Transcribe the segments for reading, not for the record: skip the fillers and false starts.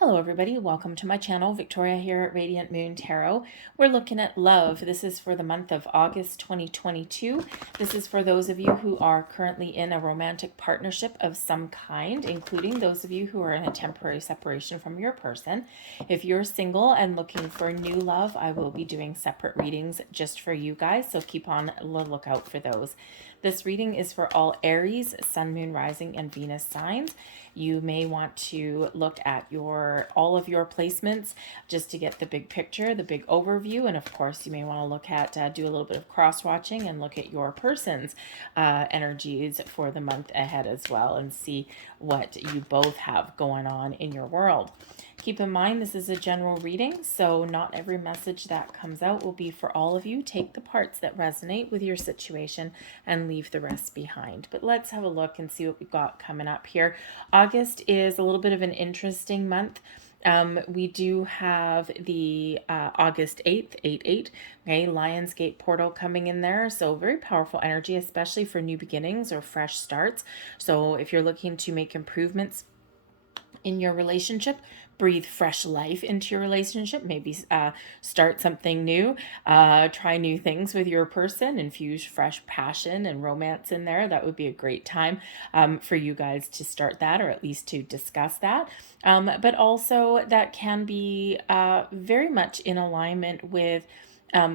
Hello everybody, welcome to my channel. Victoria here at Radiant Moon Tarot. We're looking at love. This is for the month of August 2022. This is for those of you who are currently in a romantic partnership of some kind, including those of you who are in a temporary separation from your person. If you're single and looking for new love, I will be doing separate readings just for you guys, so keep on the lookout for those. This reading is for all Aries, Sun, Moon, Rising, and Venus signs. You may want to look at all of your placements just to get the big picture, the big overview, and of course you may want to look at do a little bit of cross-watching and look at your person's energies for the month ahead as well and see what you both have going on in your world. Keep in mind this is a general reading, so not every message that comes out will be for all of you. Take the parts that resonate with your situation and leave the rest behind. But let's have a look and see what we've got coming up here. August is a little bit of an interesting month. We do have the August 8th, 8-8, okay, Lionsgate portal coming in there. So very powerful energy, especially for new beginnings or fresh starts. So if you're looking to make improvements in your relationship, breathe fresh life into your relationship, maybe start something new, try new things with your person, infuse fresh passion and romance in there. That would be a great time for you guys to start that, or at least to discuss that. But also that can be very much in alignment with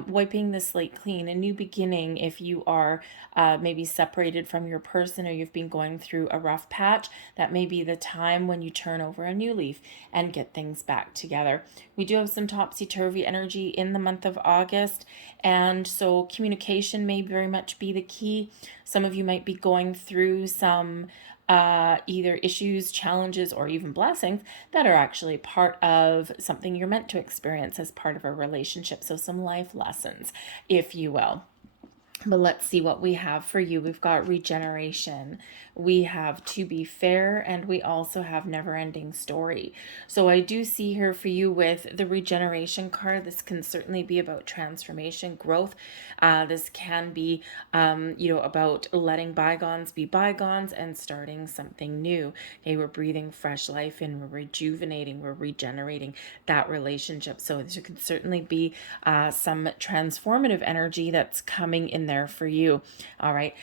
wiping the slate clean, a new beginning. If you are maybe separated from your person or you've been going through a rough patch, that may be the time when you turn over a new leaf and get things back together. We do have some topsy-turvy energy in the month of August, and so communication may very much be the key. Some of you might be going through some either issues, challenges, or even blessings that are actually part of something you're meant to experience as part of a relationship. So some life lessons, if you will. But let's see what we have for you. We've got regeneration, we have to be fair, and we also have never-ending story. So I do see here for you with the regeneration card, this can certainly be about transformation, growth. This can be, about letting bygones be bygones and starting something new. Okay, we're breathing fresh life in, we're rejuvenating, we're regenerating that relationship. So there could certainly be some transformative energy that's coming in there for you. All right.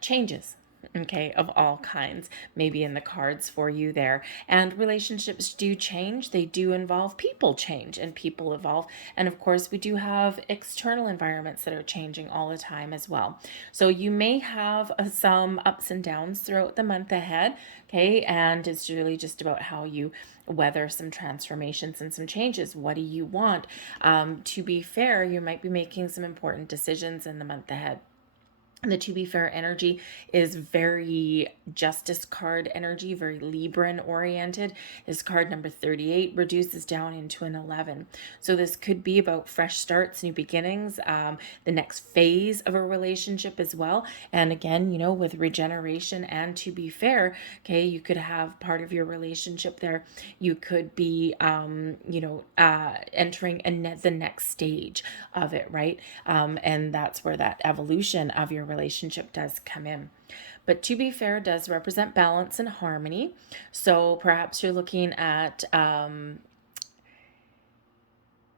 Changes, okay, of all kinds, maybe in the cards for you there. And relationships do change. They do involve people change and people evolve. And of course, we do have external environments that are changing all the time as well. So you may have some ups and downs throughout the month ahead, okay? And it's really just about how you weather some transformations and some changes. What do you want? To be fair, you might be making some important decisions in the month ahead. The to be fair energy is very justice card energy, very Libran oriented. This card number 38 reduces down into an 11. So this could be about fresh starts, new beginnings, the next phase of a relationship as well. And again, with regeneration and to be fair, okay, you could have part of your relationship there. You could be, entering the next stage of it, right? And that's where that evolution of your relationship does come in. But to be fair does represent balance and harmony. So perhaps you're looking at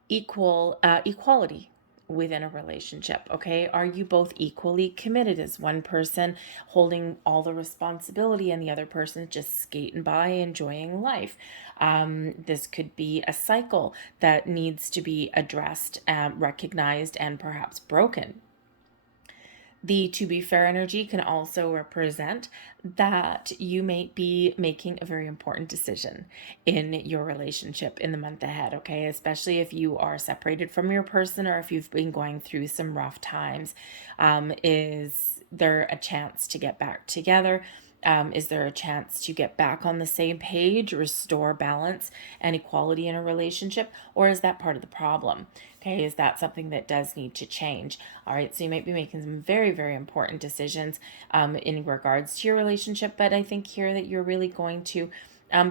equality within a relationship. Okay, are you both equally committed? Is one person holding all the responsibility and the other person just skating by enjoying life? This could be a cycle that needs to be addressed, recognized, and perhaps broken. The to be fair energy can also represent that you may be making a very important decision in your relationship in the month ahead, okay? Especially if you are separated from your person or if you've been going through some rough times. Is there a chance to get back together? Is there a chance to get back on the same page, restore balance and equality in a relationship? Or is that part of the problem? Okay, is that something that does need to change? All right, so you might be making some very, very important decisions in regards to your relationship, but I think here that you're really going to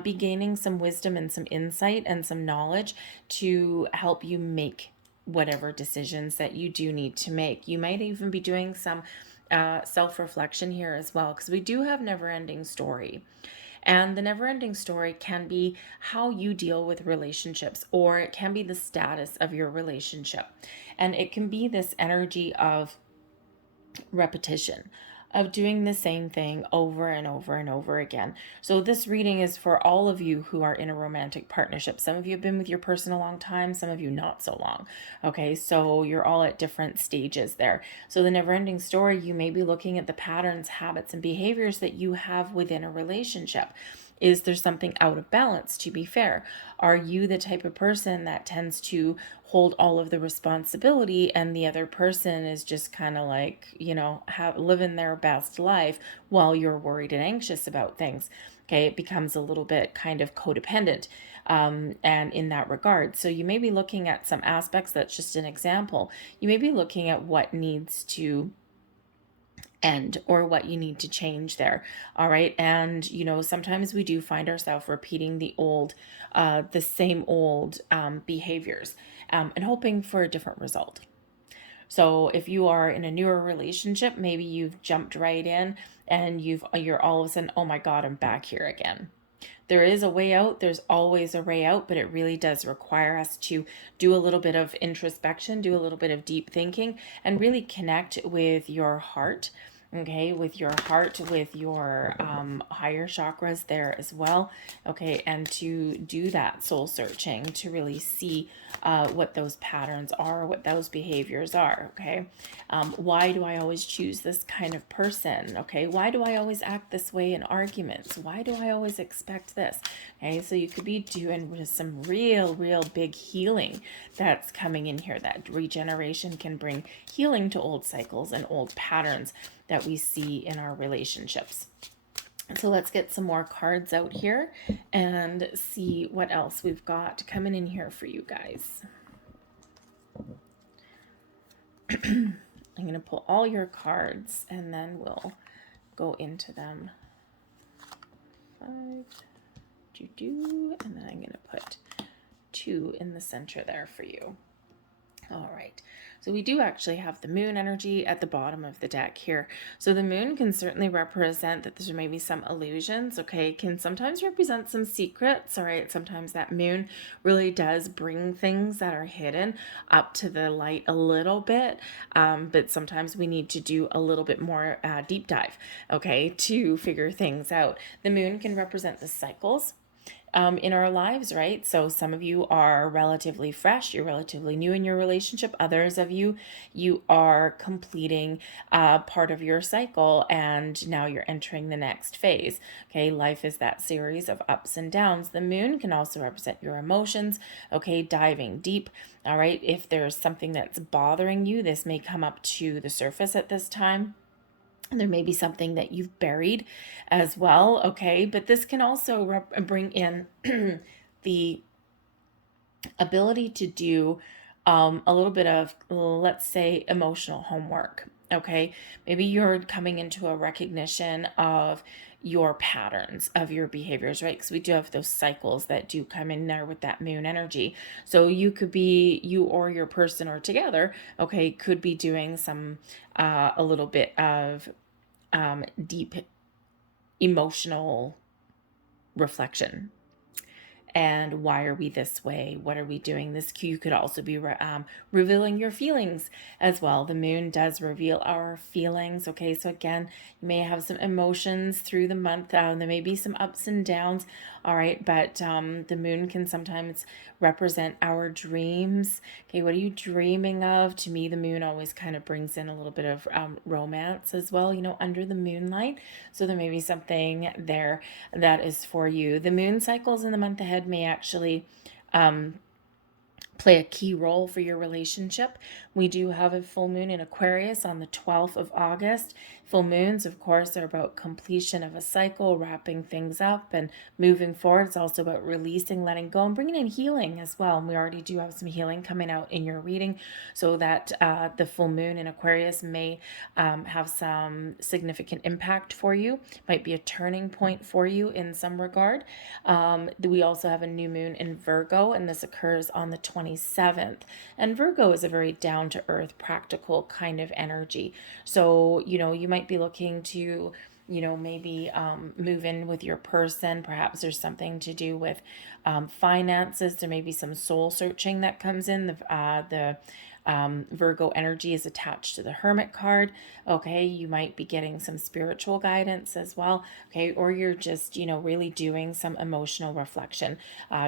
be gaining some wisdom and some insight and some knowledge to help you make whatever decisions that you do need to make. You might even be doing some self-reflection here as well, because we do have never-ending story. And the never-ending story can be how you deal with relationships, or it can be the status of your relationship. And it can be this energy of repetition, of doing the same thing over and over and over again. So this reading is for all of you who are in a romantic partnership. Some of you have been with your person a long time, some of you not so long. Okay, so you're all at different stages there. So the never-ending story, you may be looking at the patterns, habits, and behaviors that you have within a relationship. Is there something out of balance, to be fair? Are you the type of person that tends to hold all of the responsibility and the other person is just kind of like, living their best life while you're worried and anxious about things? Okay, it becomes a little bit kind of codependent, and in that regard. So you may be looking at some aspects, that's just an example. You may be looking at what needs to end or what you need to change there. All right. And sometimes we do find ourselves repeating the same old behaviors, and hoping for a different result. So if you are in a newer relationship, maybe you've jumped right in and you're all of a sudden, oh my God, I'm back here again. There is a way out. There's always a way out, but it really does require us to do a little bit of introspection, do a little bit of deep thinking, and really connect with your heart. Okay, with your heart, with your higher chakras there as well. Okay, and to do that soul searching to really see what those patterns are, what those behaviors are. Okay, why do I always choose this kind of person? Okay, why do I always act this way in arguments? Why do I always expect this? Okay, so you could be doing some real big healing that's coming in here. That regeneration can bring healing to old cycles and old patterns that we see in our relationships. So let's get some more cards out here and see what else we've got coming in here for you guys. I'm going to pull all your cards and then we'll go into them. 5, and then I'm going to put 2 in the center there for you. All right, so we do actually have the moon energy at the bottom of the deck here. So the moon can certainly represent that there may be some illusions, okay? Can sometimes represent some secrets, all right? Sometimes that moon really does bring things that are hidden up to the light a little bit, but sometimes we need to do a little bit more deep dive, okay, to figure things out. The moon can represent the cycles in our lives, right? So some of you are relatively fresh, you're relatively new in your relationship. Others of you, you are completing part of your cycle and now you're entering the next phase. Okay, life is that series of ups and downs. The moon can also represent your emotions, okay, diving deep. All right, if there's something that's bothering you, this may come up to the surface at this time. There may be something that you've buried as well, okay? But this can also bring in the ability to do a little bit of, let's say, emotional homework, okay? Maybe you're coming into a recognition of your patterns, of your behaviors, right? Because we do have those cycles that do come in there with that moon energy. So you could be, you or your person or together, okay, could be doing some, a little bit of deep emotional reflection. And why are we this way? What are we doing? This you could also be revealing your feelings as well. The moon does reveal our feelings. Okay, so again, you may have some emotions through the month. There may be some ups and downs. All right, but the moon can sometimes represent our dreams. Okay, what are you dreaming of? To me, the moon always kind of brings in a little bit of romance as well, under the moonlight. So there may be something there that is for you. The moon cycles in the month ahead may actually play a key role for your relationship. We do have a full moon in Aquarius on the 12th of August. Full moons, of course, are about completion of a cycle, wrapping things up and moving forward. It's also about releasing, letting go, and bringing in healing as well. And we already do have some healing coming out in your reading, so that the full moon in Aquarius may have some significant impact for you. Might be a turning point for you in some regard. We also have a new moon in Virgo, and this occurs on the 27th. And Virgo is a very down-to-earth, practical kind of energy. So, you might be looking to maybe move in with your person. Perhaps there's something to do with finances. There may be some soul searching that comes in. The Virgo energy is attached to the Hermit card. Okay, you might be getting some spiritual guidance as well. Okay, or you're just, really doing some emotional reflection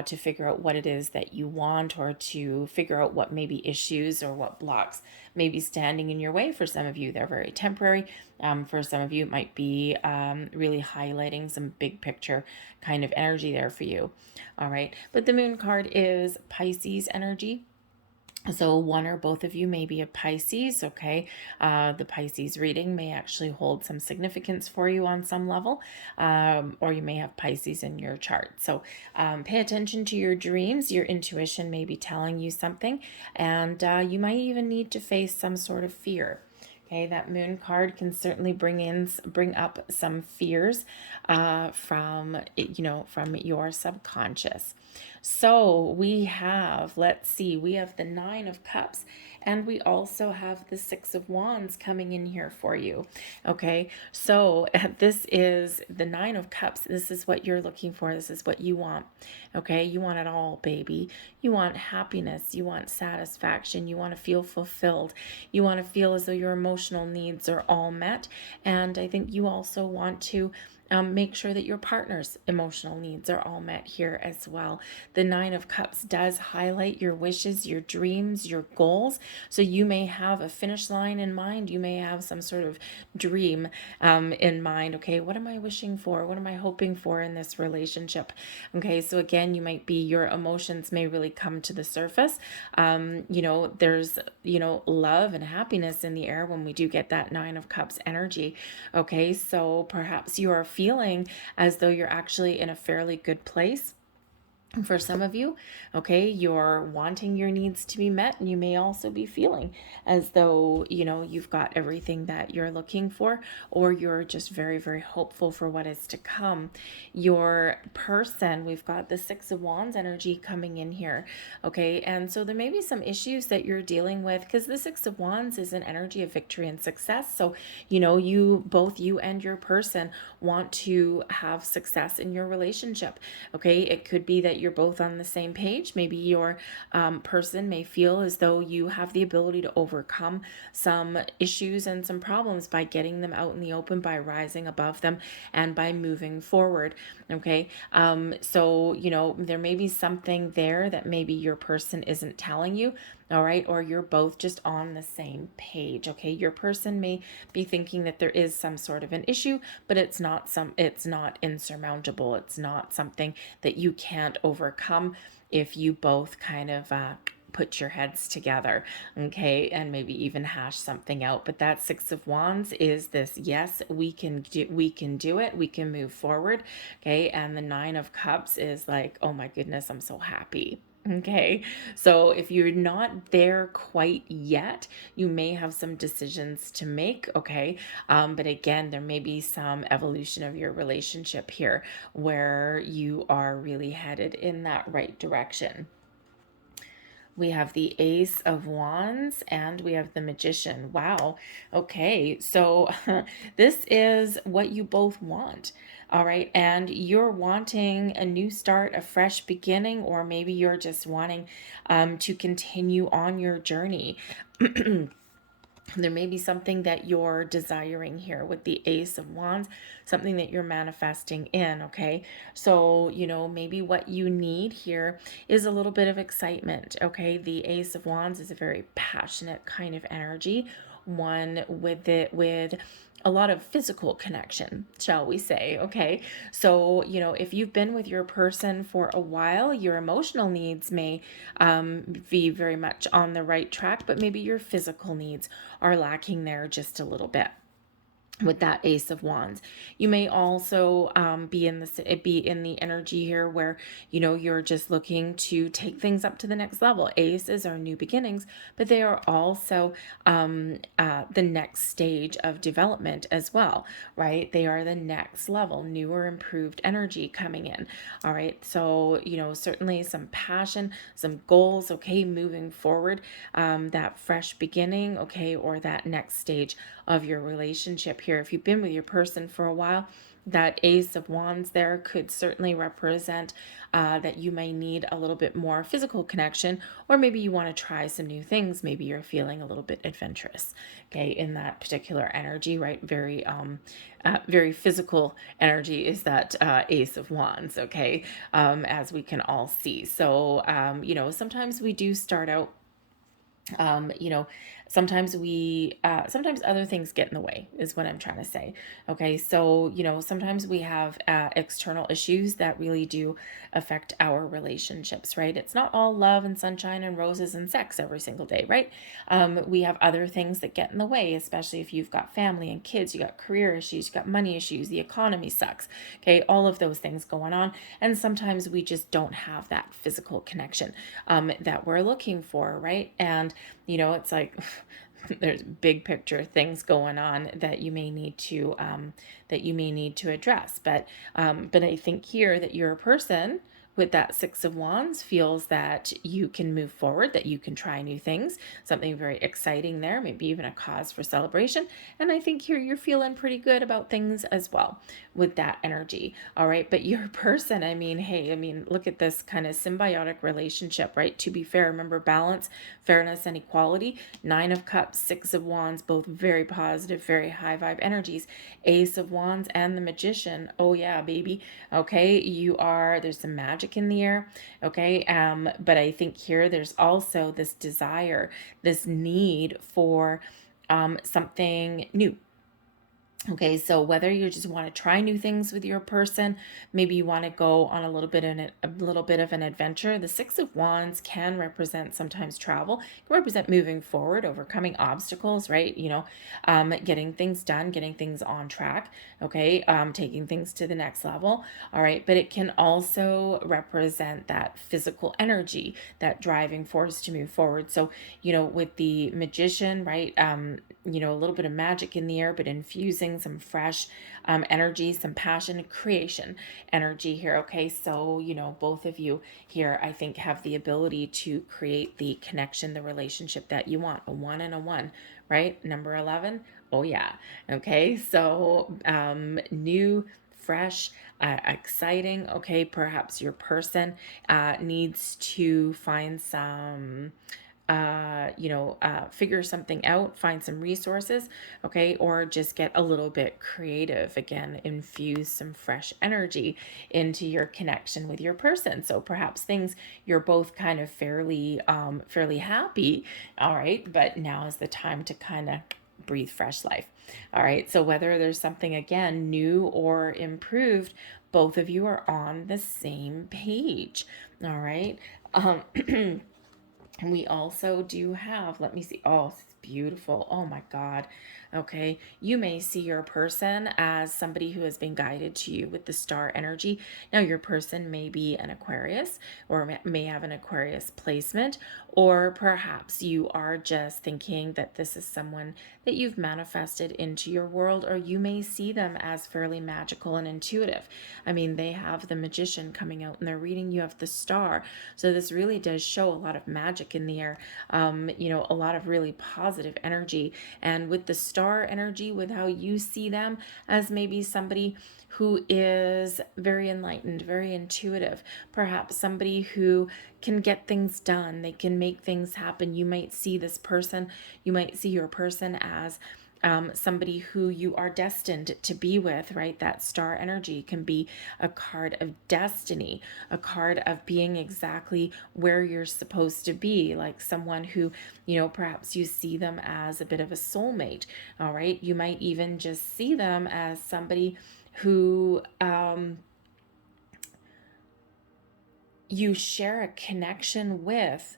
to figure out what it is that you want, or to figure out what maybe issues or what blocks may be standing in your way. For some of you, they're very temporary. For some of you, it might be really highlighting some big picture kind of energy there for you. All right, but the Moon card is Pisces energy. So one or both of you may be a Pisces, okay? The Pisces reading may actually hold some significance for you on some level, or you may have Pisces in your chart. So pay attention to your dreams. Your intuition may be telling you something, and you might even need to face some sort of fear. Okay, that Moon card can certainly bring up some fears from your subconscious. So we have, let's see, we have the Nine of Cups, and we also have the Six of Wands coming in here for you. Okay, so this is the Nine of Cups. This is what you're looking for. This is what you want. Okay, you want it all, baby. You want happiness. You want satisfaction. You want to feel fulfilled. You want to feel as though your emotional needs are all met. And I think you also want to make sure that your partner's emotional needs are all met here as well. The Nine of Cups does highlight your wishes, your dreams, your goals. So you may have a finish line in mind. You may have some sort of dream in mind. Okay, what am I wishing for? What am I hoping for in this relationship? Okay, so again, you might be, your emotions may really come to the surface. There's, love and happiness in the air when we do get that Nine of Cups energy. Okay, so perhaps you are feeling as though you're actually in a fairly good place. For some of you, okay, you're wanting your needs to be met, and you may also be feeling as though, you've got everything that you're looking for, or you're just very, very hopeful for what is to come. Your person, we've got the Six of Wands energy coming in here, okay, and so there may be some issues that you're dealing with, because the Six of Wands is an energy of victory and success. So, both you and your person want to have success in your relationship, okay. It could be that you're both on the same page. Maybe your person may feel as though you have the ability to overcome some issues and some problems by getting them out in the open, by rising above them, and by moving forward. Okay. So, there may be something there that maybe your person isn't telling you. All right. Or you're both just on the same page. Okay. Your person may be thinking that there is some sort of an issue, but it's not insurmountable. It's not something that you can't overcome if you both kind of put your heads together, okay, and maybe even hash something out. But that Six of Wands is this, yes, we can do it, we can move forward, okay. And the Nine of Cups is like, oh my goodness, I'm so happy. Okay, so if you're not there quite yet, you may have some decisions to make, okay? But again, there may be some evolution of your relationship here where you are really headed in that right direction. We have the Ace of Wands, and we have the Magician. Wow. Okay, so this is what you both want. All right, and you're wanting a new start, a fresh beginning, or maybe you're just wanting to continue on your journey. There may be something that you're desiring here with the Ace of Wands, something that you're manifesting in, okay? So, maybe what you need here is a little bit of excitement, okay? The Ace of Wands is a very passionate kind of energy, one with a lot of physical connection, shall we say, okay? So, if you've been with your person for a while, your emotional needs may be very much on the right track, but maybe your physical needs are lacking there just a little bit. With that Ace of Wands, you may also be in the energy here where you're just looking to take things up to the next level. Aces are new beginnings, but they are also the next stage of development as well, right? They are the next level, new or improved energy coming in. All right, so certainly some passion, some goals, okay, moving forward, that fresh beginning, okay, or that next stage of your relationship relationship here, if you've been with your person for a while, that Ace of Wands there could certainly represent that you may need a little bit more physical connection, or maybe you want to try some new things. Maybe you're feeling a little bit adventurous, okay, in that particular energy, right? Very physical energy is that Ace of Wands, okay, as we can all see. So, sometimes we do start out um, you know, sometimes other things get in the way, is what I'm trying to say. Okay, so, sometimes we have external issues that really do affect our relationships, right? It's not all love and sunshine and roses and sex every single day, right? We have other things that get in the way, especially if you've got family and kids, you got career issues, you got money issues, the economy sucks, okay, all of those things going on. And sometimes we just don't have that physical connection that we're looking for, right? And it's like there's big picture things going on that you may need to address. But I think here that you're a person with that Six of Wands feels that you can move forward, that you can try new things, something very exciting there, maybe even a cause for celebration. And I think here you're feeling pretty good about things as well with that energy. All right. But your person, look at this kind of symbiotic relationship, right? To be fair, remember balance, fairness, and equality. Nine of Cups, Six of Wands, both very positive, very high vibe energies. Ace of Wands and the Magician. Oh yeah, baby. Okay. There's some magic in the air. Okay. But I think here there's also this desire, this need for something new. Okay, so whether you just want to try new things with your person, maybe you want to go on a little bit of an adventure. The Six of Wands can represent sometimes travel, can represent moving forward, overcoming obstacles, right? Getting things done, getting things on track. Okay, taking things to the next level. All right, but it can also represent that physical energy, that driving force to move forward. So with the Magician, right? A little bit of magic in the air, but infusing some fresh energy, some passion, creation energy here. Okay, so both of you here, I think, have the ability to create the connection, the relationship that you want. A one and a one, right? Number 11. Oh yeah. Okay, so new, fresh, exciting. Okay, perhaps your person needs to find some figure something out, find some resources, okay, or just get a little bit creative. Again, infuse some fresh energy into your connection with your person. So perhaps things you're both kind of fairly happy, all right, but now is the time to kind of breathe fresh life. All right, so whether there's something again new or improved, both of you are on the same page. All right. And we also do have, let me see. Oh, it's beautiful. Oh my God. Okay. You may see your person as somebody who has been guided to you with the star energy. Now, your person may be an Aquarius or may have an Aquarius placement, or perhaps you are just thinking that this is someone that you've manifested into your world, or you may see them as fairly magical and intuitive. They have the Magician coming out in their reading. You have the star. So this really does show a lot of magic in the air, a lot of really positive energy. And with the star energy, with how you see them as maybe somebody who is very enlightened, very intuitive, perhaps somebody who can get things done, they can make things happen. You might see your person as somebody who you are destined to be with, right? That star energy can be a card of destiny, a card of being exactly where you're supposed to be, like someone who, perhaps you see them as a bit of a soulmate, all right? You might even just see them as somebody who you share a connection with,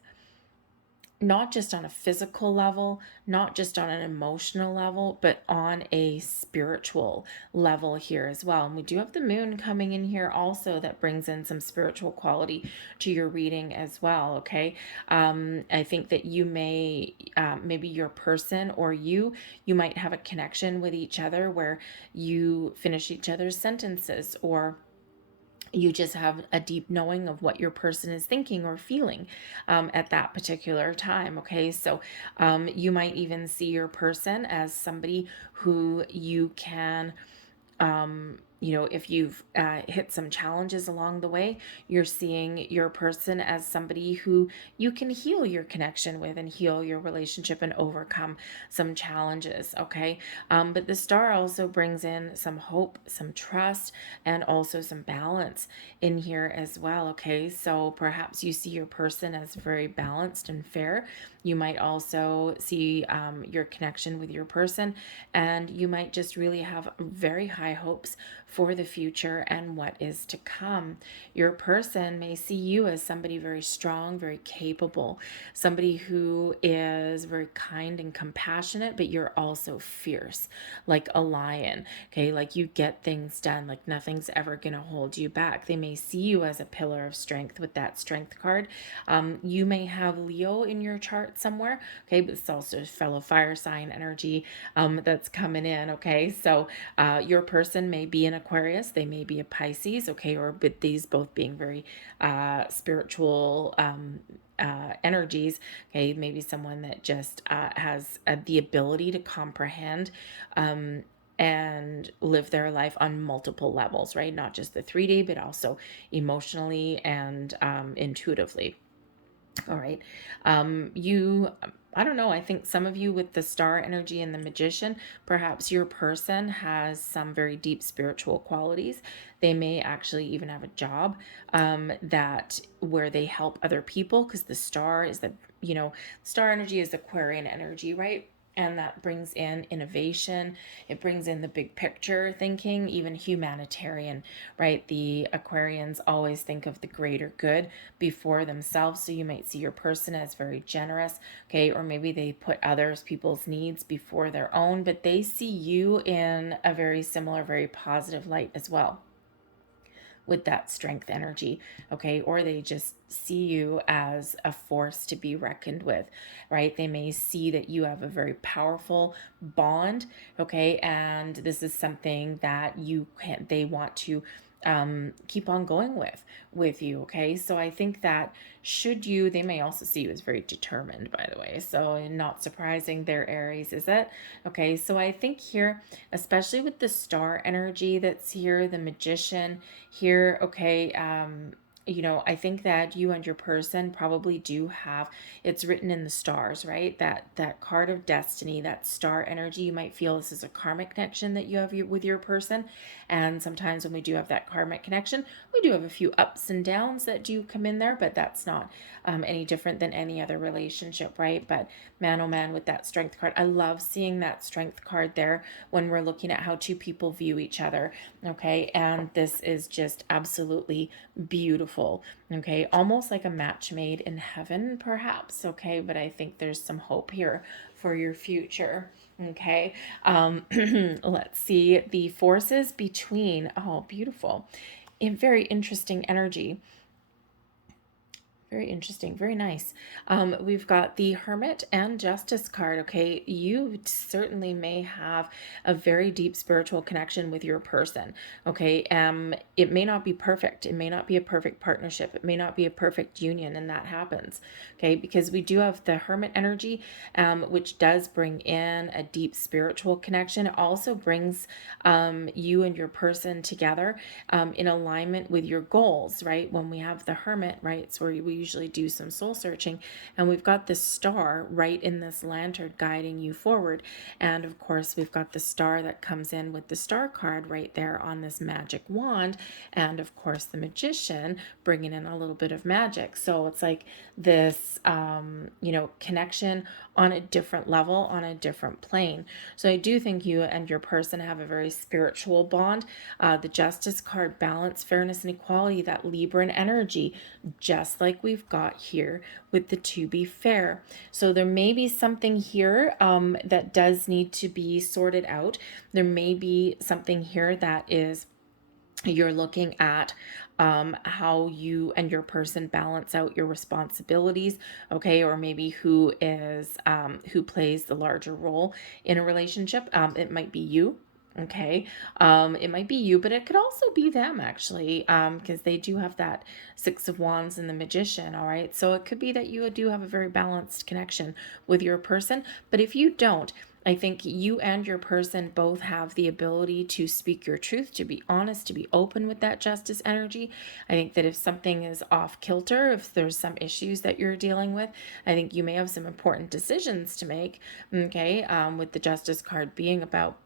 not just on a physical level, not just on an emotional level, but on a spiritual level here as well. And we do have the moon coming in here also, that brings in some spiritual quality to your reading as well. Okay. I think that you may, maybe your person or you might have a connection with each other where you finish each other's sentences, or You just have a deep knowing of what your person is thinking or feeling at that particular time. Okay, so you might even see your person as somebody who you can if you've hit some challenges along the way, you're seeing your person as somebody who you can heal your connection with and heal your relationship and overcome some challenges. Okay. But the star also brings in some hope, some trust, and also some balance in here as well. Okay. So perhaps you see your person as very balanced and fair. You might also see your connection with your person, and you might just really have very high hopes for the future and what is to come. Your person may see you as somebody very strong, very capable, somebody who is very kind and compassionate, but you're also fierce, like a lion. Okay, like you get things done, like nothing's ever going to hold you back. They may see you as a pillar of strength with that strength card. You may have Leo in your chart somewhere. Okay, but it's also fellow fire sign energy that's coming in. Okay, so your person may be an Aquarius, they may be a Pisces. Okay, or but these both being very spiritual energies. Okay, maybe someone that just has the ability to comprehend and live their life on multiple levels, right? Not just the 3D, but also emotionally and intuitively. All right. I don't know. I think some of you with the star energy and the magician, perhaps your person has some very deep spiritual qualities. They may actually even have a job that where they help other people, because the star is star energy is Aquarian energy, right? And that brings in innovation. It brings in the big picture thinking, even humanitarian, right? The Aquarians always think of the greater good before themselves. So you might see your person as very generous, okay? Or maybe they put people's needs before their own, but they see you in a very similar, very positive light as well, with that strength energy, okay? Or they just see you as a force to be reckoned with, right? They may see that you have a very powerful bond, okay? And this is something that they want to keep on going with you. Okay, so I think that they may also see you as very determined, by the way, so not surprising, they're Aries, is it? Okay, so I think here, especially with the star energy that's here, the magician here, okay, I think that you and your person probably do have, it's written in the stars, right? That card of destiny, that star energy. You might feel this is a karmic connection that you have with your person. And sometimes when we do have that karmic connection, we do have a few ups and downs that do come in there, but that's not any different than any other relationship, right? But man, oh man, with that strength card, I love seeing that strength card there when we're looking at how two people view each other. Okay, and this is just absolutely beautiful. Okay, almost like a match made in heaven, perhaps. Okay, but I think there's some hope here for your future. Okay, let's see the forces between. Oh, beautiful. A very interesting energy. Very interesting. Very nice. We've got the Hermit and Justice card. Okay, you certainly may have a very deep spiritual connection with your person. Okay, it may not be perfect. It may not be a perfect partnership. It may not be a perfect union, and that happens. Okay, because we do have the Hermit energy, which does bring in a deep spiritual connection. It also brings you and your person together in alignment with your goals, right? When we have the Hermit, right, it's where we usually do some soul searching, and we've got the star right in this lantern guiding you forward. And of course we've got the star that comes in with the star card right there on this magic wand, and of course the magician bringing in a little bit of magic. So it's like this connection on a different level, on a different plane. So I do think you and your person have a very spiritual bond. The Justice card, balance, fairness, and equality, that Libran energy, just like we've got here with the to be fair. So there may be something here that does need to be sorted out. There may be something here that is you're looking at how you and your person balance out your responsibilities, okay, or maybe who plays the larger role in a relationship. It might be you. Okay. It might be you, but it could also be them actually, because they do have that Six of Wands and the Magician. All right. So it could be that you do have a very balanced connection with your person. But if you don't, I think you and your person both have the ability to speak your truth, to be honest, to be open with that justice energy. I think that if something is off kilter, if there's some issues that you're dealing with, I think you may have some important decisions to make. Okay. With the justice card being about,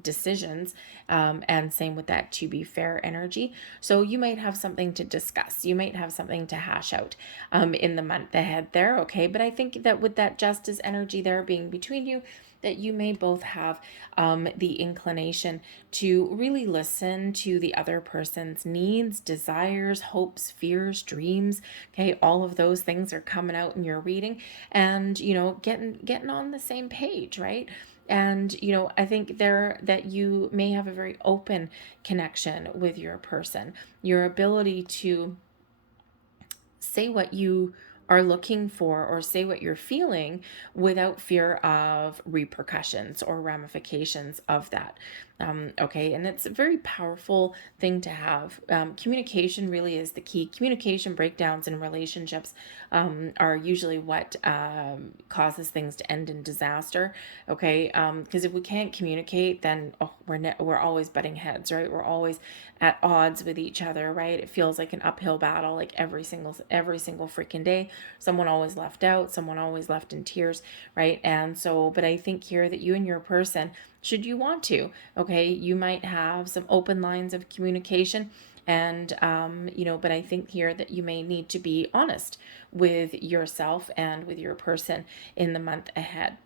decisions, and same with that to be fair energy. So you might have something to discuss. You might have something to hash out in the month ahead there. Okay. But I think that with that justice energy there being between you, that you may both have the inclination to really listen to the other person's needs, desires, hopes, fears, dreams. Okay, all of those things are coming out in your reading, and getting on the same page, right? And I think there that you may have a very open connection with your person. Your ability to say what you are looking for or say what you're feeling without fear of repercussions or ramifications of that. Okay, and it's a very powerful thing to have. Communication really is the key. Communication breakdowns in relationships are usually what causes things to end in disaster. Okay, because if we can't communicate, then we're always butting heads, right? We're always at odds with each other, right? It feels like an uphill battle, like every single freaking day. Someone always left out, someone always left in tears, right? And so, but I think here that you and your person, should you want to, okay, you might have some open lines of communication. And but I think here that you may need to be honest with yourself and with your person in the month ahead.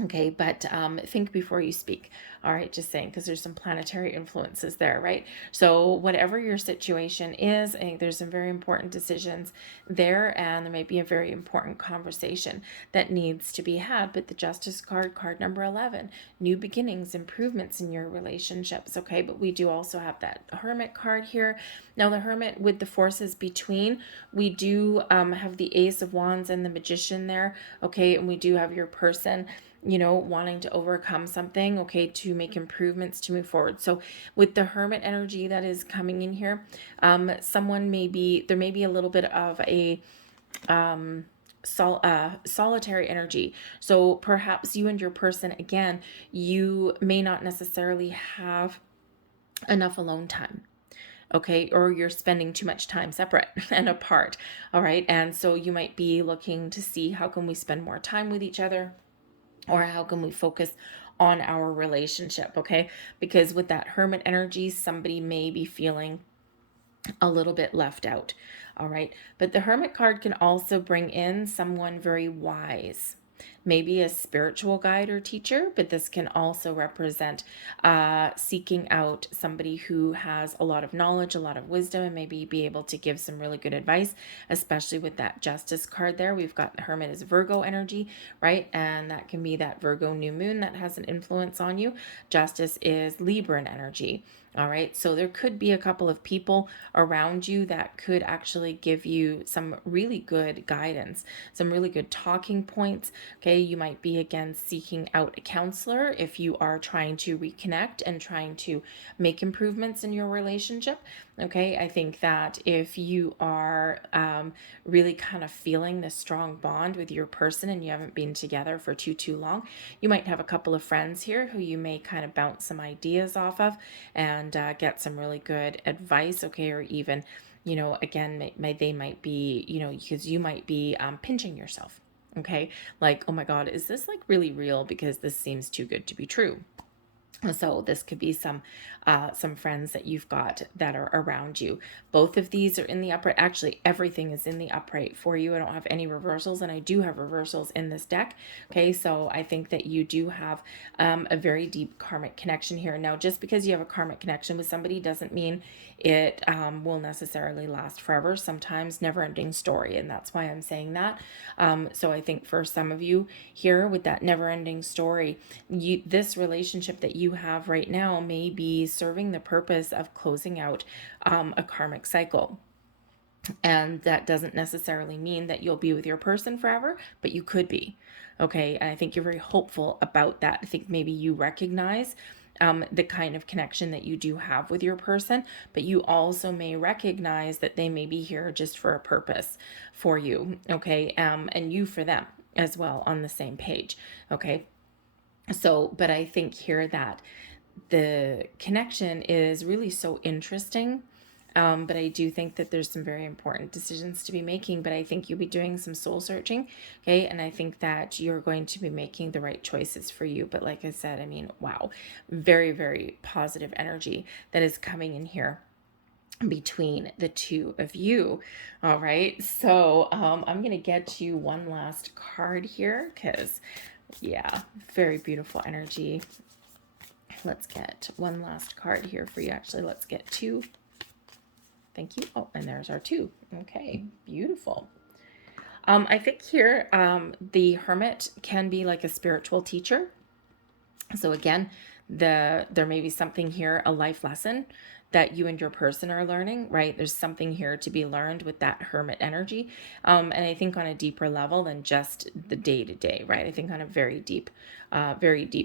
Okay, but think before you speak. All right, just saying, because there's some planetary influences there, right? So whatever your situation is, I think there's some very important decisions there, and there might be a very important conversation that needs to be had. But the Justice card, card number 11, new beginnings, improvements in your relationships. Okay, but we do also have that Hermit card here. Now the Hermit with the forces between, we do have the Ace of Wands and the Magician there. Okay, and we do have your person wanting to overcome something, okay, to make improvements, to move forward. So with the Hermit energy that is coming in here, there may be a little bit of a solitary energy. So perhaps you and your person, again, you may not necessarily have enough alone time. Okay, or you're spending too much time separate and apart. All right, and so you might be looking to see how can we spend more time with each other, or how can we focus on our relationship. Okay, because with that Hermit energy, somebody may be feeling a little bit left out. All right, but the Hermit card can also bring in someone very wise, maybe a spiritual guide or teacher, but this can also represent seeking out somebody who has a lot of knowledge, a lot of wisdom, and maybe be able to give some really good advice, especially with that Justice card there. We've got the Hermit as Virgo energy, right? And that can be that Virgo new moon that has an influence on you. Justice is Libran energy. All right, so there could be a couple of people around you that could actually give you some really good guidance, some really good talking points. Okay, you might be again seeking out a counselor if you are trying to reconnect and trying to make improvements in your relationship. Okay, I think that if you are really kind of feeling this strong bond with your person and you haven't been together for too long, you might have a couple of friends here who you may kind of bounce some ideas off of and get some really good advice. Okay, or even again, they might be, because you might be pinching yourself. Okay, like, oh my God, is this like really real? Because this seems too good to be true. So this could be some friends that you've got that are around you. Both of these are in the upright. Actually, everything is in the upright for you. I don't have any reversals, and I do have reversals in this deck. Okay, so I think that you do have a very deep karmic connection here. Now, just because you have a karmic connection with somebody doesn't mean it will necessarily last forever. Sometimes never-ending story, and that's why I'm saying that. So I think for some of you here with that never-ending story, this relationship that you have right now may be serving the purpose of closing out a karmic cycle. And that doesn't necessarily mean that you'll be with your person forever, but you could be. Okay, and I think you're very hopeful about that. I think maybe you recognize the kind of connection that you do have with your person, but you also may recognize that they may be here just for a purpose for you, okay? And you for them as well, on the same page, okay? So, but I think here that the connection is really so interesting. But I do think that there's some very important decisions to be making, but I think you'll be doing some soul searching, okay? And I think that you're going to be making the right choices for you. But like I said, I mean, wow, very, very positive energy that is coming in here between the two of you. All right, so I'm gonna get you one last card here, because yeah, very beautiful energy. Let's get one last card here for you. Actually, let's get two. Thank you. Oh, and there's our two. Okay, beautiful. I think here the Hermit can be like a spiritual teacher. So again, there may be something here, a life lesson that you and your person are learning, right? There's something here to be learned with that Hermit energy. And I think on a deeper level than just the day-to-day, right? I think on a very deep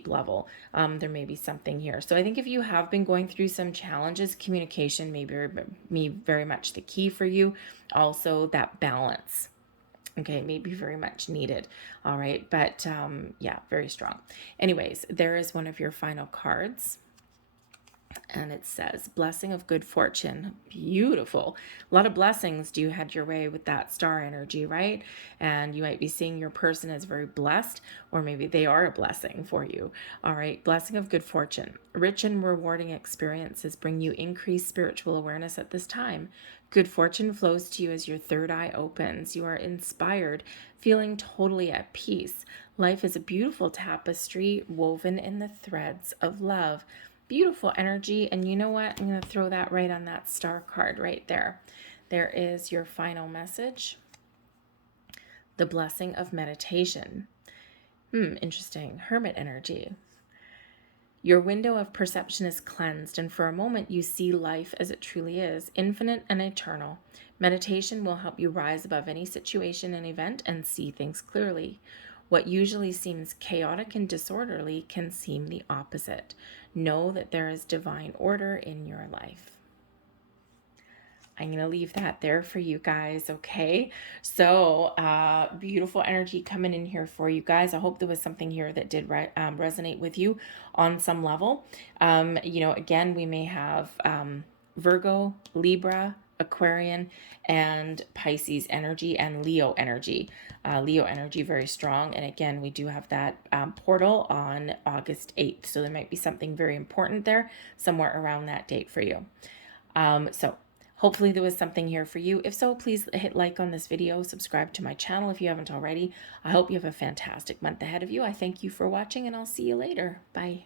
level, there may be something here. So I think if you have been going through some challenges, communication may be very much the key for you. Also that balance, okay, maybe very much needed. All right, but yeah, very strong. Anyways, there is one of your final cards, and it says blessing of good fortune. Beautiful. A lot of blessings do head your way with that star energy, right? And you might be seeing your person as very blessed, or maybe they are a blessing for you. All right, blessing of good fortune. Rich and rewarding experiences bring you increased spiritual awareness at this time. Good fortune flows to you as your third eye opens. You are inspired, feeling totally at peace. Life is a beautiful tapestry woven in the threads of love. Beautiful energy. And you know what? I'm going to throw that right on that star card right there. There is your final message. The blessing of meditation. Interesting. Hermit energy. Your window of perception is cleansed, and for a moment you see life as it truly is, infinite and eternal. Meditation will help you rise above any situation and event and see things clearly. What usually seems chaotic and disorderly can seem the opposite. Know that there is divine order in your life. I'm going to leave that there for you guys, okay? So, beautiful energy coming in here for you guys. I hope there was something here that did resonate with you on some level. You know, again, we may have Virgo, Libra, Aquarian, and Pisces energy, and Leo energy. Leo energy very strong. And again, we do have that portal on August 8th. So there might be something very important there somewhere around that date for you. So hopefully there was something here for you. If so, please hit like on this video, subscribe to my channel if you haven't already. I hope you have a fantastic month ahead of you. I thank you for watching, and I'll see you later. Bye.